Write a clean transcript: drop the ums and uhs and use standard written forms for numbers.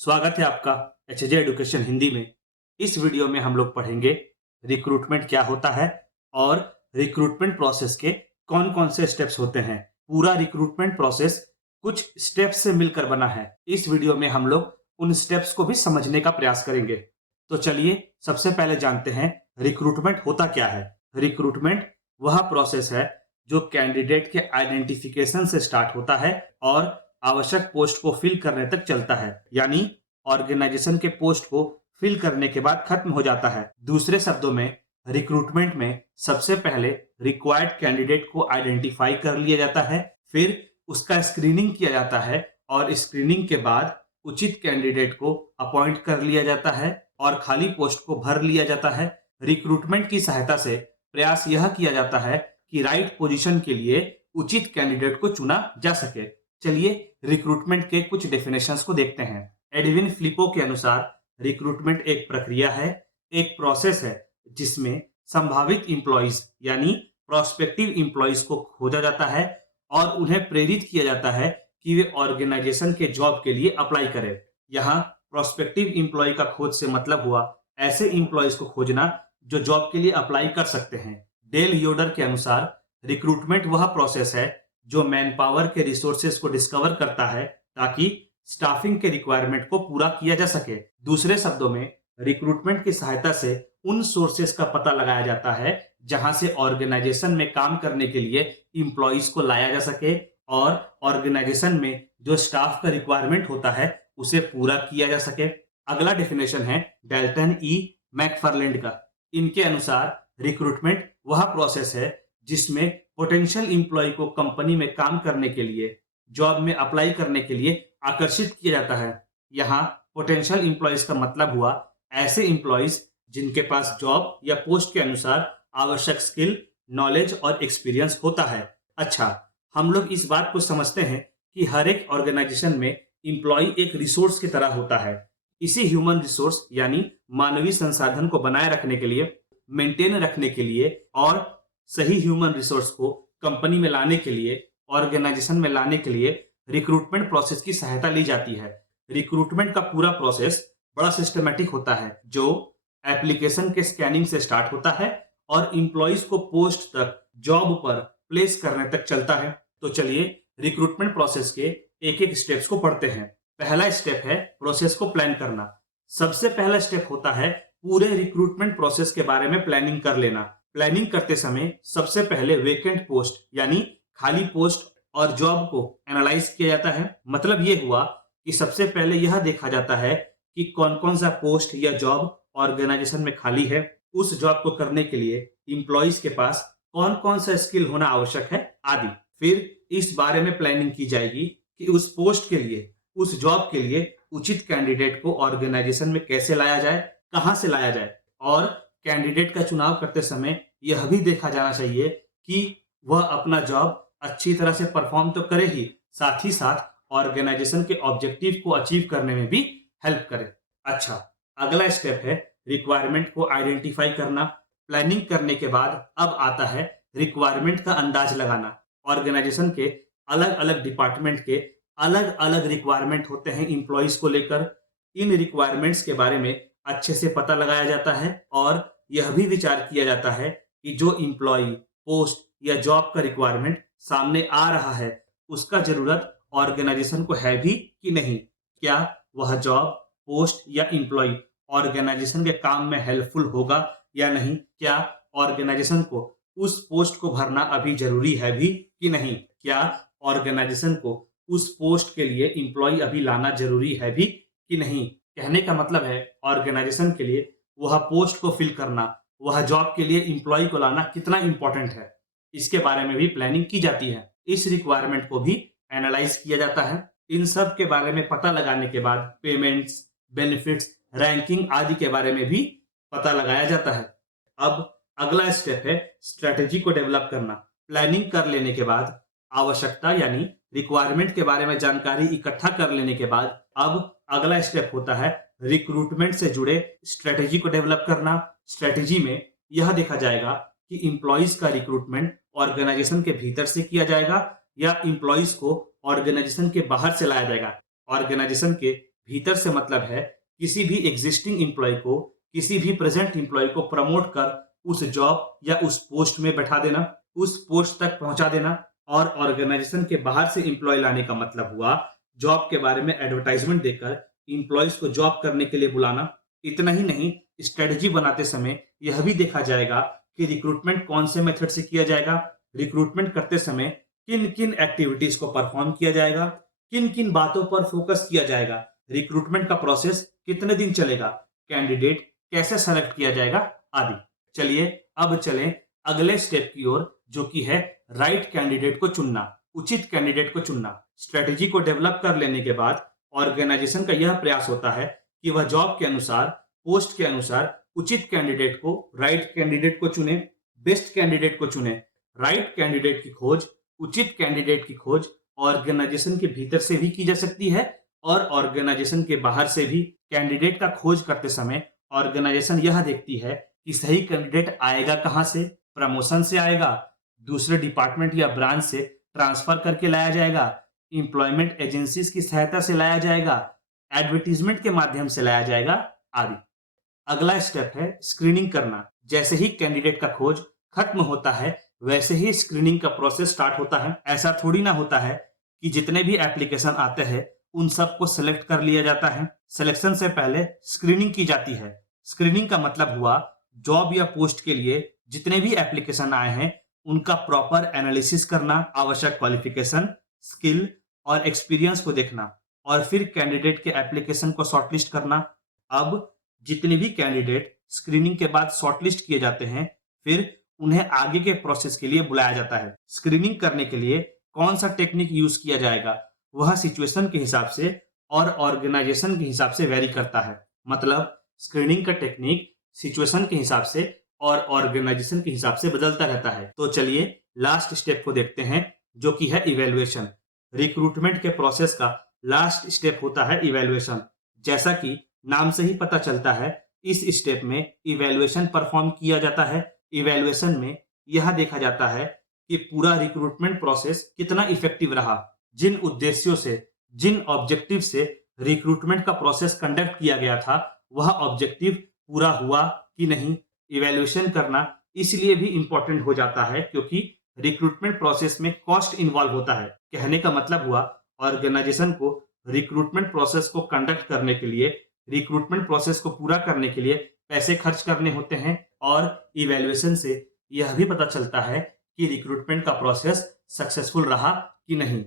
स्वागत है आपका एचजे एडुकेशन हिंदी में। इस वीडियो में हम लोग पढ़ेंगे रिक्रूटमेंट क्या होता है और रिक्रूटमेंट प्रोसेस के कौन-कौन से स्टेप्स होते हैं। पूरा रिक्रूटमेंट प्रोसेस कुछ स्टेप्स से मिलकर बना है। इस वीडियो में हम लोग उन स्टेप्स को भी समझने का प्रयास करेंगे। तो चलिए सबसे पहले जानते हैं रिक्रूटमेंट होता क्या है। रिक्रूटमेंट वह प्रोसेस है जो कैंडिडेट के आइडेंटिफिकेशन से स्टार्ट होता है और आवश्यक पोस्ट को फिल करने तक चलता है, यानी ऑर्गेनाइजेशन के पोस्ट को फिल करने के बाद खत्म हो जाता है। दूसरे शब्दों में रिक्रूटमेंट में सबसे पहले रिक्वायर्ड कैंडिडेट को आइडेंटिफाई कर लिया जाता है, फिर उसका स्क्रीनिंग किया जाता है और स्क्रीनिंग के बाद उचित कैंडिडेट को अपॉइंट कर लिया जाता है और खाली पोस्ट को भर लिया जाता है। रिक्रूटमेंट की सहायता से प्रयास यह किया जाता है कि राइट पोजीशन के लिए उचित कैंडिडेट को चुना जा सके। चलिए रिक्रूटमेंट के कुछ डेफिनेशंस को देखते हैं। एडविन फ्लिपो के अनुसार रिक्रूटमेंट एक प्रक्रिया है, एक प्रोसेस है जिसमें संभावित इंप्लॉइज यानी प्रोस्पेक्टिव इंप्लॉइज को खोजा जाता है और उन्हें प्रेरित किया जाता है कि वे ऑर्गेनाइजेशन के जॉब के लिए अप्लाई करें। यहाँ प्रोस्पेक्टिव इंप्लॉय का खोज से मतलब हुआ ऐसे इंप्लॉइज को खोजना जो जॉब के लिए अप्लाई कर सकते हैं। डेल योडर के अनुसार रिक्रूटमेंट वह प्रोसेस है जो मैन पावर के रिसोर्सेज को डिस्कवर करता है ताकि स्टाफिंग के रिक्वायरमेंट को पूरा किया जा सके। दूसरे शब्दों में रिक्रूटमेंट की सहायता से उन सोर्सेज का पता लगाया जाता है जहां से ऑर्गेनाइजेशन में काम करने के लिए इंप्लॉइज को लाया जा सके और ऑर्गेनाइजेशन में जो स्टाफ का रिक्वायरमेंट होता है उसे पूरा किया जा सके। अगला डेफिनेशन है डेल्टन ई मैकफार्लैंड का। इनके अनुसार रिक्रूटमेंट वह प्रोसेस है जिसमें पोटेंशियल इंप्लॉय को कंपनी में काम करने के लिए, जॉब में अप्लाई करने के लिए आकर्षित किया जाता है। यहाँ पोटेंशियल इंप्लॉयज का मतलब हुआ ऐसे इंप्लॉयज जिनके पास जॉब या पोस्ट के अनुसार आवश्यक स्किल, नॉलेज और एक्सपीरियंस होता है। अच्छा, हम लोग इस बात को समझते हैं कि हर एक ऑर्गेनाइजेशन में इंप्लॉय एक रिसोर्स की तरह होता है। इसी ह्यूमन रिसोर्स यानी मानवीय संसाधन को बनाए रखने के लिए, मेंटेन रखने के लिए और सही ह्यूमन रिसोर्स को कंपनी में लाने के लिए, ऑर्गेनाइजेशन में लाने के लिए रिक्रूटमेंट प्रोसेस की सहायता ली जाती है। रिक्रूटमेंट का पूरा प्रोसेस बड़ा सिस्टमैटिक होता है जो एप्लीकेशन के स्कैनिंग से स्टार्ट होता है और इंप्लॉइज को पोस्ट तक, जॉब पर प्लेस करने तक चलता है। तो चलिए रिक्रूटमेंट प्रोसेस के एक एक स्टेप्स को पढ़ते हैं। पहला स्टेप है प्रोसेस को प्लान करना। सबसे पहला स्टेप होता है पूरे रिक्रूटमेंट प्रोसेस के बारे में प्लानिंग कर लेना। प्लानिंग करते समय सबसे पहले वेकेंट पोस्ट यानी खाली पोस्ट और जॉब को एनालाइज किया जाता है। मतलब ये हुआ कि सबसे पहले यह देखा जाता है कि कौन कौन सा पोस्ट या जॉब ऑर्गेनाइजेशन में खाली है। उस जॉब को करने के लिए इंप्लॉइज के पास कौन कौन सा स्किल होना आवश्यक है आदि। फिर इस बारे में प्लानिंग की जाएगी कि उस पोस्ट के लिए, उस जॉब के लिए उचित कैंडिडेट को ऑर्गेनाइजेशन में कैसे लाया जाए, कहां से लाया जाए और कैंडिडेट का चुनाव करते समय यह भी देखा जाना चाहिए कि वह अपना जॉब अच्छी तरह से परफॉर्म तो करे ही, साथ ही साथ ऑर्गेनाइजेशन के ऑब्जेक्टिव को अचीव करने में भी हेल्प करे। अच्छा, अगला स्टेप है रिक्वायरमेंट को आइडेंटिफाई करना। प्लानिंग करने के बाद अब आता है रिक्वायरमेंट का अंदाज लगाना। ऑर्गेनाइजेशन के अलग अलग डिपार्टमेंट के अलग अलग रिक्वायरमेंट होते हैं इंप्लॉइज को लेकर। इन रिक्वायरमेंट्स के बारे में अच्छे से पता लगाया जाता है और यह भी विचार किया जाता है कि जो इंप्लॉय, पोस्ट या जॉब का रिक्वायरमेंट सामने आ रहा है उसका जरूरत ऑर्गेनाइजेशन को है भी कि नहीं। क्या वह जॉब, पोस्ट या इंप्लॉय ऑर्गेनाइजेशन के काम में हेल्पफुल होगा या नहीं। क्या ऑर्गेनाइजेशन को उस पोस्ट को भरना अभी जरूरी है भी कि नहीं। क्या ऑर्गेनाइजेशन को उस पोस्ट के लिए इंप्लॉय अभी लाना जरूरी है भी कि नहीं। कहने का मतलब है ऑर्गेनाइजेशन के लिए वह पोस्ट को फिल करना, वह जॉब के लिए इंप्लॉय को लाना कितना इंपॉर्टेंट है, इसके बारे में भी प्लानिंग की जाती है। इस रिक्वायरमेंट को भी एनालाइज किया जाता है। इन सब के बारे में पता लगाने के बाद पेमेंट्स, बेनिफिट्स, रैंकिंग आदि के बारे में भी पता लगाया जाता है। अब अगला स्टेप है स्ट्रेटेजी को डेवलप करना। प्लानिंग कर लेने के बाद, आवश्यकता यानी रिक्वायरमेंट के बारे में जानकारी इकट्ठा कर लेने के बाद अब अगला स्टेप होता है रिक्रूटमेंट से जुड़े स्ट्रेटेजी को डेवलप करना। स्ट्रेटेजी में यह देखा जाएगा कि इंप्लॉइज का रिक्रूटमेंट ऑर्गेनाइजेशन के भीतर से किया जाएगा या इंप्लॉइज को ऑर्गेनाइजेशन के बाहर से लाया जाएगा। ऑर्गेनाइजेशन के भीतर से मतलब है किसी भी एग्जिस्टिंग एम्प्लॉय को, किसी भी प्रेजेंट एम्प्लॉय को प्रमोट कर उस जॉब या उस पोस्ट में बैठा देना, उस पोस्ट तक पहुंचा देना। और ऑर्गेनाइजेशन के बाहर से एम्प्लॉय लाने का मतलब हुआ जॉब के बारे में एडवर्टाइजमेंट देकर एम्प्लॉयज को जॉब करने के लिए बुलाना। इतना ही नहीं, स्ट्रेटजी बनाते समय यह भी देखा जाएगा कि रिक्रूटमेंट कौन से मेथड से किया जाएगा, रिक्रूटमेंट करते समय किन किन एक्टिविटीज को परफॉर्म किया जाएगा, किन किन बातों पर फोकस किया जाएगा, रिक्रूटमेंट का प्रोसेस कितने दिन चलेगा, कैंडिडेट कैसे सेलेक्ट किया जाएगा आदि। चलिए अब चलें अगले स्टेप की ओर, जो कि है राइट कैंडिडेट को चुनना, उचित कैंडिडेट को चुनना। स्ट्रेटेजी को डेवलप कर लेने के बाद ऑर्गेनाइजेशन का यह प्रयास होता है कि वह जॉब के अनुसार, पोस्ट के अनुसार उचित कैंडिडेट को, राइट कैंडिडेट को चुने, बेस्ट कैंडिडेट को चुने। राइट कैंडिडेट की खोज, उचित कैंडिडेट की खोज ऑर्गेनाइजेशन के भीतर से भी की जा सकती है और ऑर्गेनाइजेशन के बाहर से भी। कैंडिडेट का खोज करते समय ऑर्गेनाइजेशन यह देखती है कि सही कैंडिडेट आएगा कहां से, प्रमोशन से आएगा, दूसरे डिपार्टमेंट या ब्रांच से ट्रांसफर करके लाया जाएगा, एम्प्लॉयमेंट एजेंसीज की सहायता से लाया जाएगा, एडवर्टीजमेंट के माध्यम से लाया जाएगा आदि। अगला स्टेप है स्क्रीनिंग करना। जैसे ही कैंडिडेट का खोज खत्म होता है वैसे ही स्क्रीनिंग का प्रोसेस स्टार्ट होता है। ऐसा थोड़ी ना होता है कि जितने भी एप्लीकेशन आते हैं उन सबको सिलेक्ट कर लिया जाता है। सिलेक्शन से पहले स्क्रीनिंग की जाती है। स्क्रीनिंग का मतलब हुआ जॉब या पोस्ट के लिए जितने भी एप्लीकेशन आए हैं उनका प्रॉपर एनालिसिस करना, आवश्यक क्वालिफिकेशन, स्किल और एक्सपीरियंस को देखना और फिर कैंडिडेट के एप्लीकेशन को शॉर्टलिस्ट करना। अब जितने भी कैंडिडेट स्क्रीनिंग के बाद शॉर्टलिस्ट किए जाते हैं फिर उन्हें आगे के प्रोसेस के लिए बुलाया जाता है। स्क्रीनिंग करने के लिए कौन सा टेक्निक यूज किया जाएगा वह सिचुएशन के हिसाब से और ऑर्गेनाइजेशन के हिसाब से वेरी करता है। मतलब स्क्रीनिंग का टेक्निक सिचुएशन के हिसाब से और ऑर्गेनाइजेशन के हिसाब से बदलता रहता है। तो चलिए लास्ट स्टेप को देखते हैं, जो कि है इवैल्यूएशन। रिक्रूटमेंट के प्रोसेस का लास्ट स्टेप होता है इवैल्यूएशन। जैसा कि नाम से ही पता चलता है, इस स्टेप में इवैल्यूएशन परफॉर्म किया जाता है। इवैल्यूएशन में यह देखा जाता है कि पूरा रिक्रूटमेंट प्रोसेस कितना इफेक्टिव रहा, जिन उद्देश्यों से, जिन ऑब्जेक्टिव से रिक्रूटमेंट का प्रोसेस कंडक्ट किया गया था वह ऑब्जेक्टिव पूरा हुआ कि नहीं। इवैल्यूएशन करना इसलिए भी इंपॉर्टेंट हो जाता है क्योंकि रिक्रूटमेंट प्रोसेस में कॉस्ट इन्वॉल्व होता है। कहने का मतलब हुआ ऑर्गेनाइजेशन को रिक्रूटमेंट प्रोसेस को कंडक्ट करने के लिए, रिक्रूटमेंट प्रोसेस को पूरा करने के लिए पैसे खर्च करने होते हैं और इवैल्यूएशन से यह भी पता चलता है कि रिक्रूटमेंट का प्रोसेस सक्सेसफुल रहा कि नहीं।